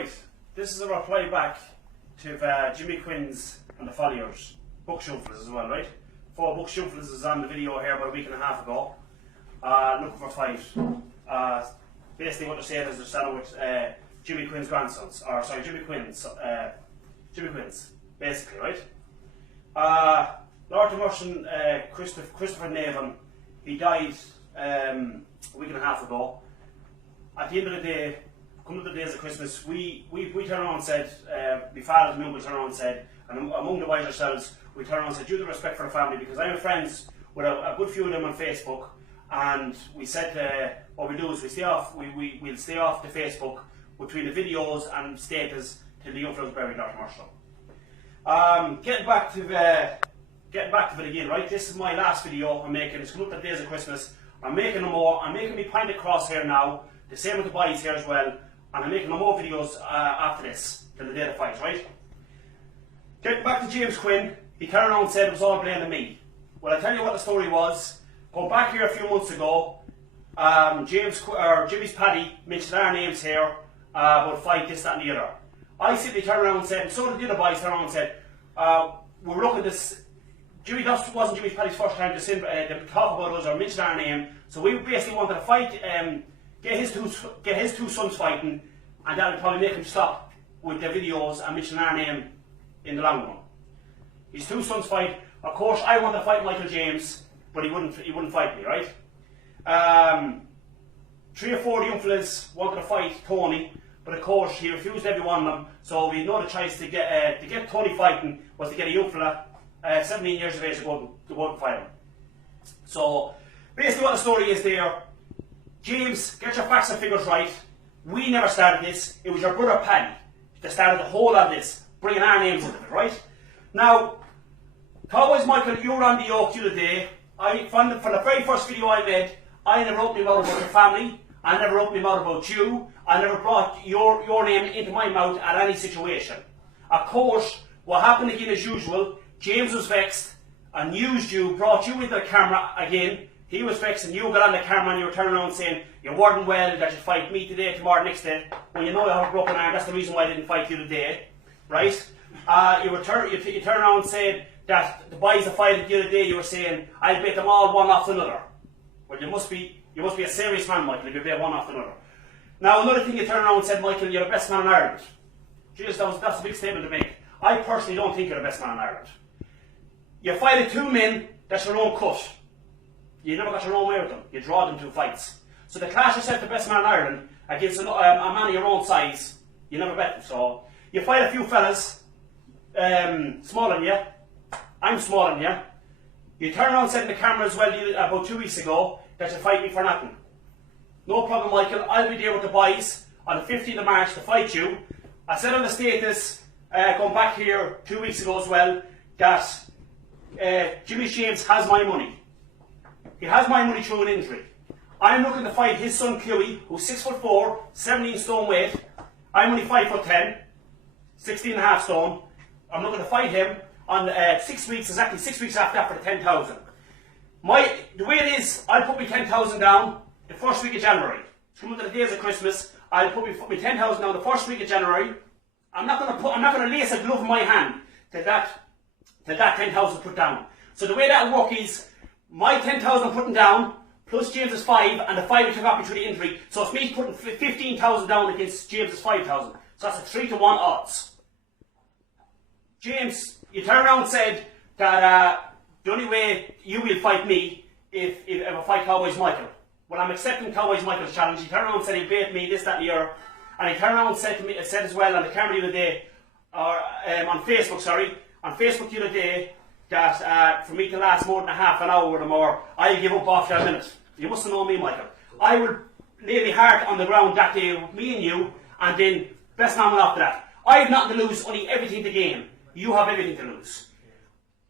Right, this is a reply back to Jimmy Quinns and the Folliers, book shufflers as well, right? 4 book shufflers is on the video here about a week and a half ago. Looking for fight. Basically what they're saying is they're selling with Jimmy Quinn's grandsons, or sorry, Jimmy Quinns, basically, right? Lord Merchant, Christopher Navan, he died a week and a half ago. At the end of the day, coming to the days of Christmas, we turned around and said, my father and me will turn around and said, and among the boys ourselves, we turned around and said, due to respect for the family, because I'm friends with a good few of them on Facebook, and we said what we do is we'll stay off the Facebook between the videos and status till the young fellas buried Lord Merchant. Getting back to it again, right? This is my last video I'm making. It's coming up to the days of Christmas. I'm making no more. I'm making me point across here now. The same with the boys here as well. And I'm making no more videos after this, till the day of the fight, right? Getting back to James Quinn, he turned around and said it was all blaming me. Well, I'll tell you what the story was. Go back here a few months ago, Jimmy's Paddy mentioned our names here about fight, this, that and the other. I simply turned around and said, and so did the other boys turned around and said, we're looking at this, that wasn't Jimmy's Paddy's first time to talk about us or mention our name, so we basically wanted to fight, get his two sons fighting, and that would probably make him stop with the videos and mention our name in the long run. His two sons fight. Of course, I wanted to fight Michael James, but he wouldn't fight me, right? 3 or 4 young fellas wanted to fight Tony, but of course he refused every one of them. So we had no other choice to get Tony fighting was to get a young fella, 17 years of age, to go out and fight him. So basically, what the story is there. James, get your facts and figures right. We never started this. It was your brother Paddy that started the whole of this, bringing our names into it, right? Now, Cowboys Michael, you were on the yoke the other day. From the very first video I made, I never opened my mouth about your family. I never opened my mouth about you. I never brought your name into my mouth at any situation. Of course, what happened again as usual, James was vexed and used you, brought you into the camera again. He was vexed and you got on the camera and you were turning around saying you weren't well, that you'd fight me today, tomorrow, next day. When you know you have a broken arm, that's the reason why I didn't fight you today, right? You turn around and said that the boys that fighted the other day, you were saying, I'll bet them all one after another. Well, you must be a serious man, Michael, if you bet one after another. Now, another thing you turned around and said, Michael, you're the best man in Ireland. Jeez, that's a big statement to make. I personally don't think you're the best man in Ireland. You fighted 2 men, that's your own cut. You never got your own way with them. You draw them to fights. So to class yourself the best man in Ireland against a man of your own size, you never bet them. So you fight a few fellas, smaller than you. I'm smaller than you. You turn around and said in the camera as well about 2 weeks ago that you fight me for nothing. No problem, Michael. I'll be there with the boys on the 15th of March to fight you. I said on the status, going back here 2 weeks ago as well, that Jimmy James has my money. He has my money through an injury. I'm looking to fight his son Huey, who's 6'4", 17 stone weight. I'm only 5'10", 16 and a half stone. I'm looking to fight him on 6 weeks, exactly 6 weeks after that for the 10,000. The way it is, I'll put my 10,000 down the first week of January. It's coming to the days of Christmas. I'll put my 10,000 down the first week of January. I'm not going to lace a glove in my hand till that 10,000 put down. So the way that will work is my 10,000 putting down plus James's 5 and the 5 we took off me through the injury. So it's me putting 15,000 down against James's 5,000. So that's a 3 to 1 odds. James, you turned around and said that the only way you will fight me if I fight Cowboys Michael. Well, I'm accepting Cowboys Michael's challenge. He turned around and said he'll bait me this, that and the other. And he turned around and said as well on the camera the other day, or on Facebook the other day, that for me to last more than a half an hour or more, I'll give up after a minute. You must know me, Michael. I will lay my heart on the ground that day with me and you, and then best man after that. I have nothing to lose, only everything to gain. You have everything to lose.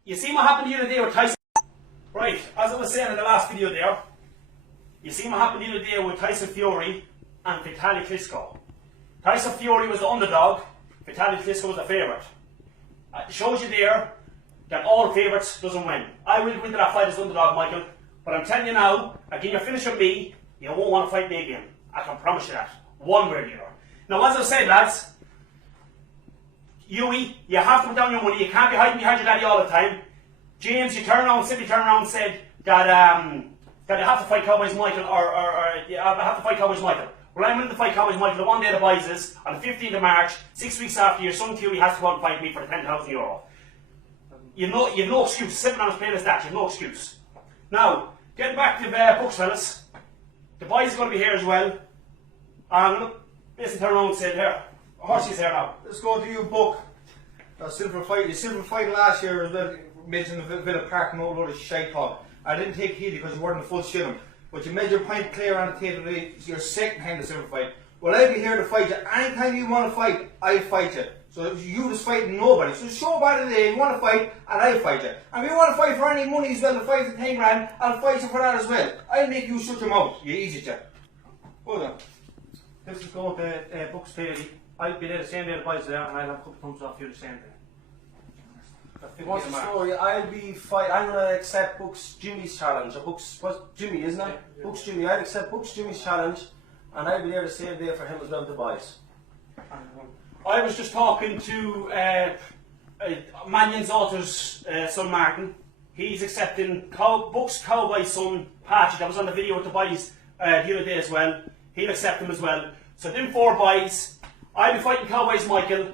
You see what happened the other day with Tyson? Right, as I was saying in the last video there, you see what happened the other day with Tyson Fury and Vitaly Klitschko. Tyson Fury was the underdog, Vitaly Klitschko was the favourite. It shows you there that all favourites doesn't win. I will win that fight as underdog, Michael, but I'm telling you now, again, you're finished with me, you won't want to fight me again. I can promise you that. One way or the other. Now, as I said, lads, Hughie, you have to put down your money. You can't be hiding behind your daddy all the time. James, you simply turned around and said that you have to fight Cowboys Michael, or you have to fight Cowboys Michael. Well, I'm willing to fight Cowboys Michael the one day the buys is on the 15th of March, 6 weeks after your son Hughie has to go out and fight me for €10,000. You've no excuse. Simple and as plain as that. You've no excuse. Now, getting back to books, fellas. The boys are going to be here as well. I'm going to basically turn around and say, here, Horsey's here now. Let's go to your book. Silver Fight. Your Silver Fight last year was mentioned the Villa Park and all of this shite talk. I didn't take heed because you weren't in full shilling. But you made your point clear on the table today. It's your second hand of Silver Fight. Well, I'll be here to fight you. Anytime you want to fight, I'll fight you. So you just fighting nobody. So show by the day you want to fight and I'll fight you. And if you want to fight for any money as well, to fight for 10 grand, I'll fight you for that as well. I'll make you shut your mouth, you easy chap. Hold on. This is going to Books Daily. I'll be there the same day the boys there, and I'll have a couple of thumbs off you the same day. What's the story? I'm going to accept Books Jimmy's challenge. What's Jimmy, isn't it? Yeah. Books Jimmy. I'll accept Books Jimmy's challenge, and I'll be there the same day for him as well to buys. I was just talking to Mannion's daughter's son Martin. He's accepting Books Cowboy's son Patrick. That was on the video with the boys the other day as well. He'll accept him as well. So them 4 boys. I'll be fighting Cowboys Michael.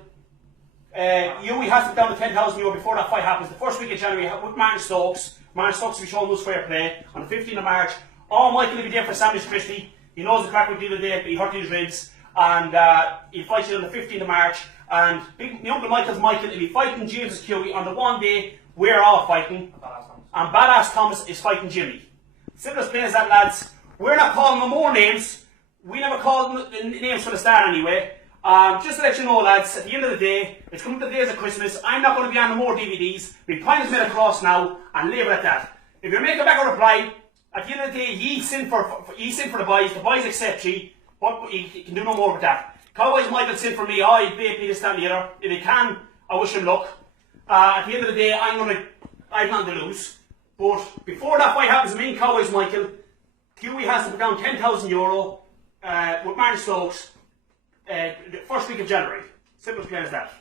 Hughie has to be down to €10,000 before that fight happens. The first week of January with Martin Stokes. Martin Stokes will be showing us fair play on the 15th of March. Michael will be there for Sandwich Christie. He knows the crack with the other day, but he hurt his ribs. And he'll fight you on the 15th of March. And my Uncle Michael's Michael will be fighting James's Hughie on the one day we're all fighting. And Badass Thomas is fighting Jimmy. Simple as plain as that, lads. We're not calling them more names. We never called them names for the start anyway. Just to let you know, lads, at the end of the day, it's coming to the days of Christmas. I'm not going to be on the more DVDs. My point is made across now, and leave it at that. If you're making back a reply, at the end of the day, ye sin for the boys accept ye, but he can do no more with that. Cowboys Michael sin for me, he bait me this, that, and the other. If he can, I wish him luck. At the end of the day, I've nothing to lose. But before that fight happens, me and Cowboys Michael, Hughie has to put down €10,000 with Martin Stokes the first week of January. Simple as plain as that.